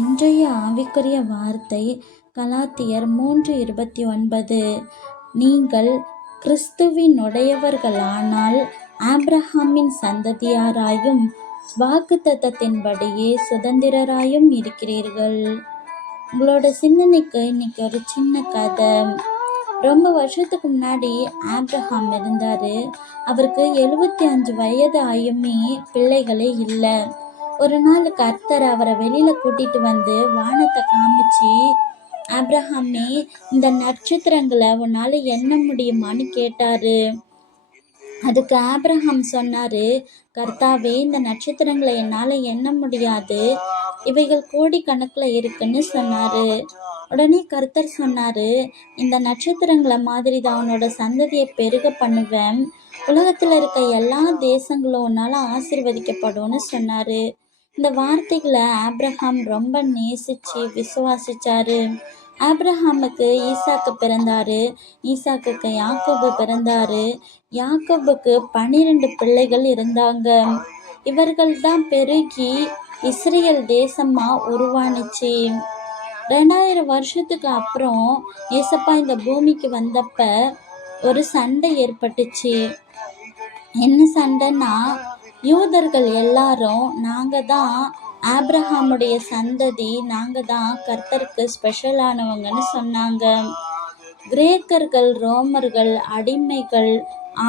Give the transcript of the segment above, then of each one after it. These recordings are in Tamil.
இன்றைய ஆவிக்குரிய வார்த்தை கலாத்தியர் 3:29. நீங்கள் கிறிஸ்துவினுடையவர்களானால் ஆபிரகாமின் சந்ததியாராயும் வாக்குத்தத்தத்தின்படியே சுதந்திரராயும் இருக்கிறீர்கள். உங்களோட சிந்தனைக்கு இன்னைக்கு ஒரு சின்ன கதை. ரொம்ப வருஷத்துக்கு முன்னாடி ஆபிரகாம் இருந்தாரு. அவருக்கு 75 வயது ஆயுமே பிள்ளைகளே இல்லை. ஒரு நாள் கர்த்தர் அவரை வெளியில கூட்டிட்டு வந்து வானத்தை காமிச்சு, ஆபிரகாமே, இந்த நட்சத்திரங்களை உன்னால எண்ண முடியுமான்னு கேட்டாரு. அதுக்கு ஆபிரகாம் சொன்னாரு, கர்த்தாவே, இந்த நட்சத்திரங்களை என்னால எண்ண முடியாது, இவைகள் கோடிக்கணக்குல இருக்குன்னு சொன்னாரு. உடனே கர்த்தர் சொன்னாரு, இந்த நட்சத்திரங்களை மாதிரி தான் உன்னோட சந்ததியை பெருக பண்ணுவேன், உலகத்துல இருக்க எல்லா தேசங்களும் உன்னால ஆசீர்வதிக்கப்படும்னு சொன்னாரு. இந்த வார்த்தைகளை ஆபிரகாம் ரொம்ப நேசிச்சு விசுவாசிச்சாரு. ஆபிரகாமுக்கு ஈசாக்கு பிறந்தாரு. ஈசாக்குக்கு யாக்கோபு பிறந்தாரு. யாக்கோபுக்கு 12 பிள்ளைகள் இருந்தாங்க. இவர்கள் தான் பெருகி இஸ்ரேல் தேசமா உருவானுச்சு. 2000 வருஷத்துக்கு அப்புறம் ஏசப்பா இந்த பூமிக்கு வந்தப்ப ஒரு சண்டை ஏற்பட்டுச்சு. என்ன சண்டைன்னா, யூதர்கள் எல்லாரும் நாங்க தான் ஆபிரகாமுடைய சந்ததி, நாங்க தான் கர்த்தருக்கு ஸ்பெஷலானவங்கன்னு சொன்னாங்க. கிரேக்கர்கள், ரோமர்கள், அடிமைகள்,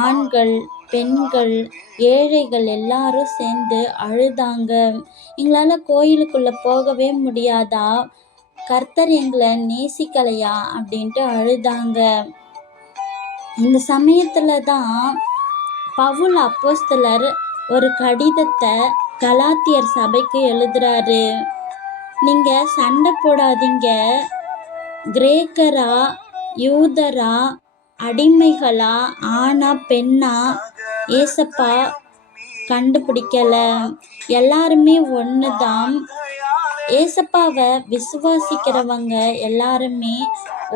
ஆண்கள், பெண்கள், ஏழைகள் எல்லாரும் சேர்ந்து அழுதாங்க. எங்களால கோயிலுக்குள்ள போகவே முடியாதா, கர்த்தர் எங்களை நேசிக்கலையா அப்படின்ட்டு அழுதாங்க. இந்த சமயத்துல தான் பவுல் அப்போஸ்தலர் ஒரு கடிதத்தை கலாத்தியர் சபைக்கு எழுதுறாரு. நீங்க சண்டை போடாதீங்க, கிரேக்கரா யூதரா அடிமைகளா ஆனா பெண்ணா ஏசப்பா கண்டுபிடிக்கல, எல்லாருமே ஒண்ணுதான். ஏசப்பாவை விசுவாசிக்கிறவங்க எல்லாருமே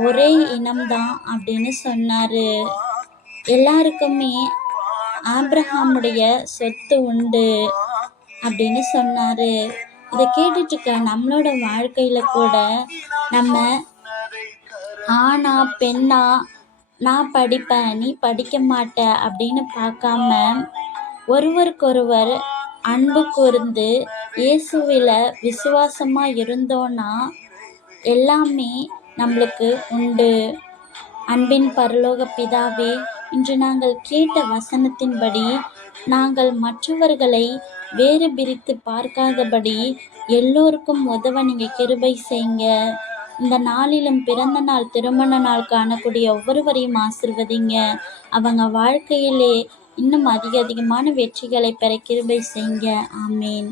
ஒரே இனம்தான் அப்படின்னு சொன்னாரு. எல்லாருக்குமே ஆபிரகாமுடைய சொத்து உண்டு அப்படின்னு சொன்னாரு. இதை கேட்டுட்டு இருக்க நம்மளோட வாழ்க்கையில கூட நம்ம ஆனா பெண்ணா, நான் படிப்பேன் நீ படிக்க மாட்ட அப்படின்னு பார்க்காம ஒருவருக்கொருவர் அன்பு கூர்ந்து இயேசுவில விசுவாசமா இருந்தோன்னா எல்லாமே நம்மளுக்கு உண்டு. அன்பின் பரலோக பிதாவே, இன்று நாங்கள் கேட்ட வசனத்தின்படி நாங்கள் மற்றவர்களை வேறு பிரித்து பார்க்காதபடி எல்லோருக்கும் உதவ நீங்கள் கிருபை செய்யுங்க. இந்த நாளிலும் பிறந்த நாள், திருமண நாள் காணக்கூடிய ஒவ்வொருவரையும் ஆசிர்வதிங்க. அவங்க வாழ்க்கையிலே இன்னும் அதிகமான வெற்றிகளை பெற கிருபை செய்யுங்க. ஆமேன்.